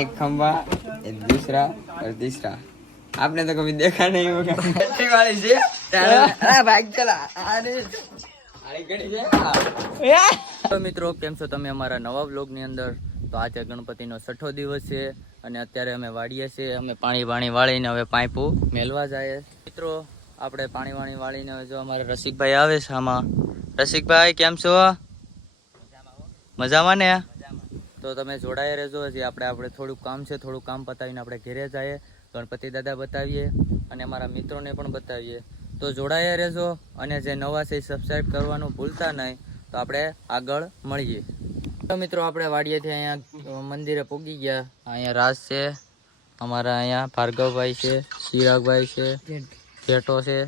एक खंबा, एक दूसरा और तीसरा। आपने तो कभी देखा नहीं होगा। बैटरी वाली से अरे बाइक चला अरे તો મિત્રો કેમ છો તમે અમારા નવા વ્લોગની અંદર. તો આજે ગણપતિનો 6ઠો દિવસ છે અને અત્યારે અમે વાળીએ છીએ. અમે પાણી વાળીને હવે પાઇપો મેલવા જાય. મિત્રો આપણે પાણી વાળીને હવે જો અમારા રસિકભાઈ આવે છે આમાં. રસિકભાઈ કેમ છો? મજામાં ને? તો તમે જોડાયા રહેજો. હજી આપણે થોડુંક કામ છે, થોડુંક કામ પતાવીને આપણે ઘરે જઈએ, ગણપતિ દાદા બતાવીએ અને અમારા મિત્રોને પણ બતાવીએ. તો જોડાયા રહેજો અને જે નવા છે સબસ્ક્રાઈબ કરવાનું ભૂલતા નહીં. તો આપણે આગળ મળીએ. તો મિત્રો આપણે વાડીએથી અહીંયા મંદિરે પૂગી ગયા. અહીંયા રાસ છે અમારા, અહીંયા ભાર્ગવભાઈ છે, ચિરાગભાઈ છે, જેઠો છે,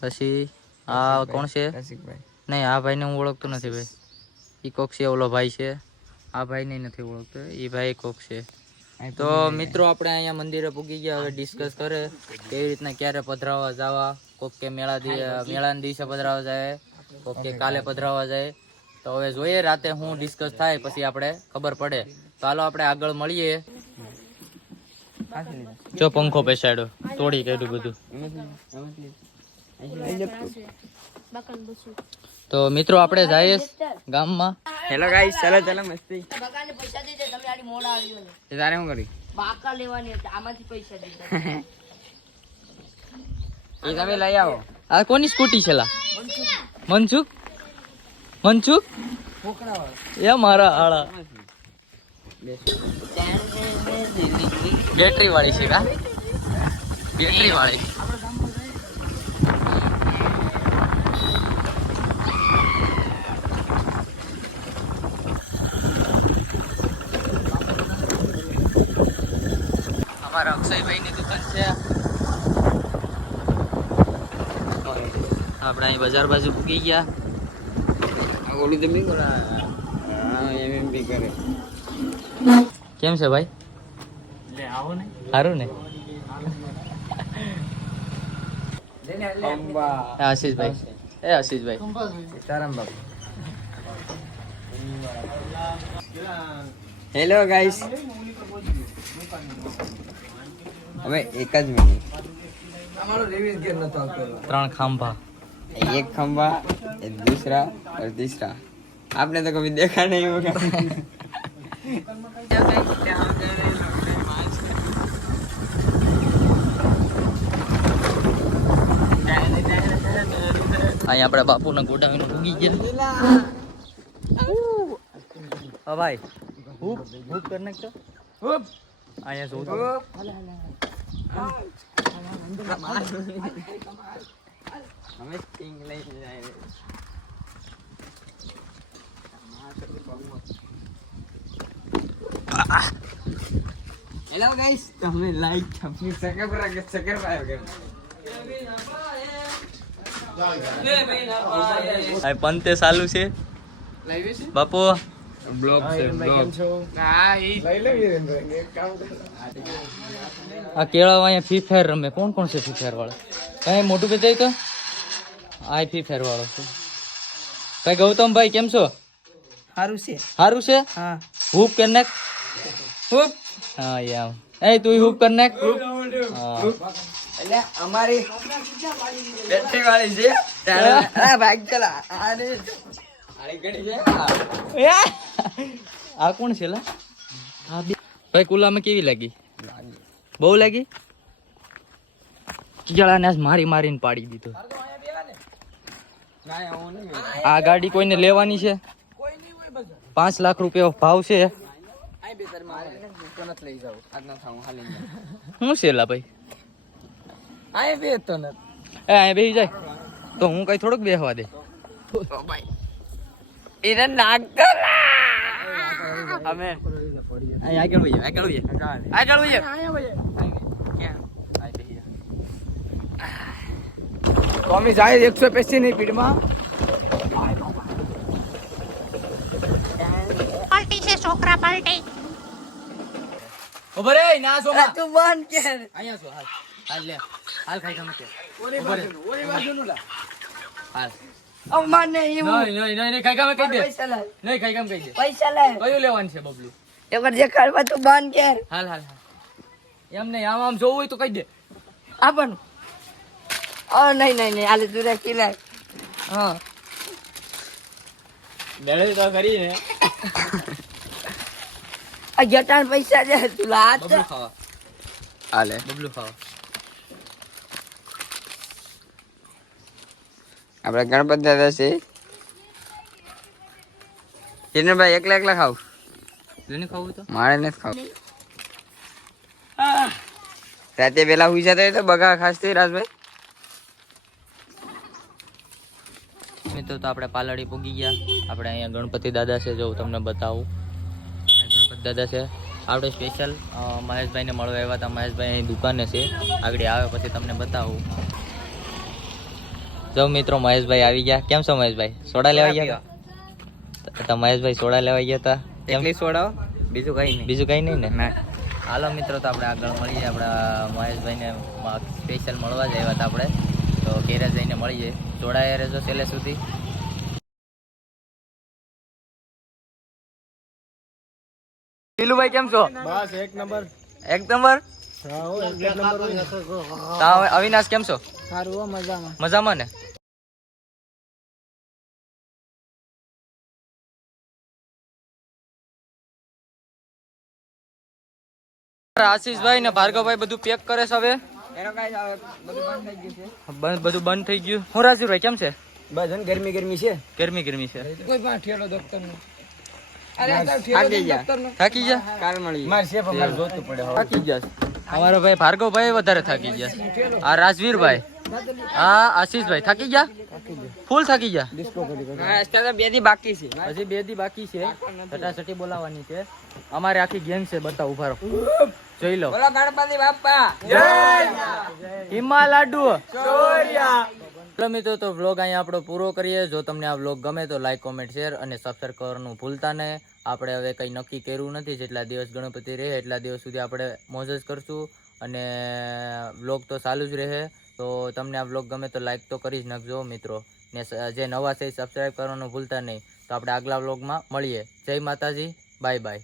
પછી આ કોણ છે? નહીં, આ ભાઈને હું ઓળખતો નથી ભાઈ. એ કોક છે, ઓલો ભાઈ છે. આ ભાઈને નથી ઓળખતો, એ ભાઈ કોક છે. તો મિત્રો આપણે અહીંયા મંદિરે પૂગી ગયા. હવે ડિસ્કસ કરે કેવી રીતના ક્યારે પધરાવવા જવા. કોક કે મેળાના દિવસે પધરાવવા જાય, કોક કે કાલે પધરાવવા જાય. તો હવે જોઈએ રાતે હું ડિસ્કસ થાય પછી આપણે ખબર પડે. તો હાલો આપણે આગળ મળીએ. જો પંખો પેસાડ્યો, તોડી કાઢ્યું બધું. તો મિત્રો આપણે જઈએ ગામમાં. હેલો ગાઈસ, ચલો ચલો મસ્તી. તારે શું કરી? બાકા લેવાની હતી, આમાંથી પૈસા દીધા. એ તમે લઈ આવો. આ કોની સ્કૂટી છે? મનસુખ એ મારા આળા બેટરી વાળી છે કા? બેટરી વાળી. અમારા અક્ષયભાઈ ની દુકાન છે. આપણે અહીં બજાર બાજુ પૂકી ગયા. ઓલું તો નહીં કરે, એમ બી કરે. કેમ છે ભાઈ? સારું ને? આશીષભાઈ, એ આશીષભાઈ સીતારામ બાબુ. હેલો ગાઈસ, હવે એક જ મિનિટ. 3 खंभा, एक खंबा, एक दूसरा और तीसरा। आपने तो कभी देखा नहीं होगा। અહીંયા આપણે બાપુના ગોડાઉન ઉગી ગયા. હા ભાઈ, હૂપ કર નાખ તો. અહીંયા શું हमें स्टिंग लेके जाएंगे. हेलो गाइस, तो हमें लाइक अपनी सकर पर आके सकर पाएगा. આ પંતે ચાલુ છે બાપુ. ब्लॉग से ब्लॉग. આ કેળા અહીંયા ફ્રી ફાયર રમે. કોણ છે ફ્રી ફાયર વાળા? કઈ મોટું બતાય તો. આ ફ્રી ફાયર વાળો છે. કઈ ગૌતમભાઈ કેમ છો? સારું છે. હા, હૂપ કર નાખ. હૂપ. હા યાર, એ તું હૂપ કર નાખ. હા, એટલે અમારી બેટરી વાળી છે. અરે બાઇક ચલા અરે ઘણી છે. આ કોણ છે લા? ભાઈ કુલામાં કેવી લાગી? બહુ લાગી. કિયાળાને મારીને પાડી દીધો. આ ગાડી કોઈને લેવાની છે? 5 લાખ રૂપિયા ભાવ છે. શું છે લા ભાઈ? અહીંયા બેસી જાય તો હું કઈ થોડુંક બેસવા દે. એને નાક અમે આગળ વઈએ. તો અમે જાય 180 ની સ્પીડમાં. પાર્ટી છે છોકરા પાર્ટી. ઉભો રે ના સોમા. તું બંધ કે અહીંયા છો. હાલ લે. હાલ ખાઈ તમે કે. ઓલી બાજુનું લા. હાલ. અમાર ને એવું નહીં ખાઈ કામ કહી દે. પૈસા લાય, નહીં ખાઈ કામ કહી દે. પૈસા લાય. કયું લેવાનું છે બબલું? એકવાર દેખાડવા તું બંધ કર. હાલ હાલ હાલ એમ નહીં આમ જોવું હોય તો કહી દે આપણ નહીં નહીં નહીં આલે તું રાખી લાય. હા મેળવી તો કરી ને આ જટાણ પૈસા દે તું લાત બબલું ખાવા હાલે. બબલું ખાવા આપણે ગણપત દાદા છે. કિરણભાઈ એકલા એકલા ખાવ, જોઈને ખાવું તો મારે નથી ખાવું. રાતે પેલા હુઈ જતા હોય તો બગા ખાસ થઈ રાજભાઈ. મિત્રો તો આપણે પાલડી પૂગી ગયા. આપણે અહીંયા ગણપતિ દાદા છે, જો હું તમને બતાવું. આ ગણપતિ દાદા છે. આપણે સ્પેશિયલ મહેશભાઈને મળવા આવ્યા હતા. મહેશભાઈ અહીં દુકાને છે, આગળ આવે પછી તમને બતાવું. જો મિત્રો મહેશભાઈ આવી ગયા. કેમ છો મહેશભાઈ? સોડા લેવા ગયા હતા? મહેશભાઈ સોડા લેવા ગયા હતા. એકલી સોડાવો, બીજું કઈ નહીં. બીજું કઈ નહીં ને? ના. હાલો મિત્રો તો આપણે આગળ મળીએ. આપણા મહેશભાઈને સ્પેશિયલ મળવા જ આવ્યા હતા આપણે, તો ઘેરે જઈને મળીએ. જોડાયા રહેજો છેલ્લે સુધી. પીલુભાઈ કેમ છો? બસ એક નંબર. એક નંબર. અવિનાશ કેમ છો? સારું મજામાં. મજામાં ને? આશીષભાઈ ને ભાર્ગવભાઈ બધું પેક કરે છે હવે. એનો કાંઈ આવે, બધું બંધ થઈ ગયું છે. બધું બંધ થઈ ગયું. હું રાજુભાઈ કેમ છે? બસ ગરમી ગરમી છે. ગરમી ગરમી છે. કોઈ પણ ઠેલો દફતર નો. થાકી ગયા. થાકી ગયા? કાલ મળીએ. માર શેફ અમારે જોતું પડે. થાકી ગયા. અમારો ભાઈ ભાર્ગવભાઈ વધારે થાકી ગયા. આ રાજવીરભાઈ, આ આશીષભાઈ થાકી ગયા, ફૂલ થાકી ગયા. હા, અત્યારે તો બે દી બાકી છે. હજી 2 દી બાકી છે. સટાસટી બોલાવવાની છે. અમારે આખી ગેંગ છે, બતાવ ઉભા રહો, જોઈ લો. બોલો ગણપતિ બાપ્પા. હિમા લાડુ ચલો મિત્રો, તો વ્લોગ અહીંયા આપણો પૂરો કરીએ. જો તમને આ વ્લોગ ગમે તો લાઈક, કોમેન્ટ, શેર અને સબસ્ક્રાઇબ કરવાનું ભૂલતા નહીં. આપણે હવે કંઈ નક્કી કર્યું નથી, જેટલા દિવસ ગણપતિ રહે એટલા દિવસ સુધી આપણે મોજ જ કરશું અને વ્લોગ તો ચાલુ જ રહે. તો તમને આ વ્લોગ ગમે તો લાઈક તો કરી જ નાખજો મિત્રો, ને જે નવા છે સબસ્ક્રાઇબ કરવાનું ભૂલતા નહીં. તો આપણે આગલા વ્લોગમાં મળીએ. જય માતાજી, બાય બાય.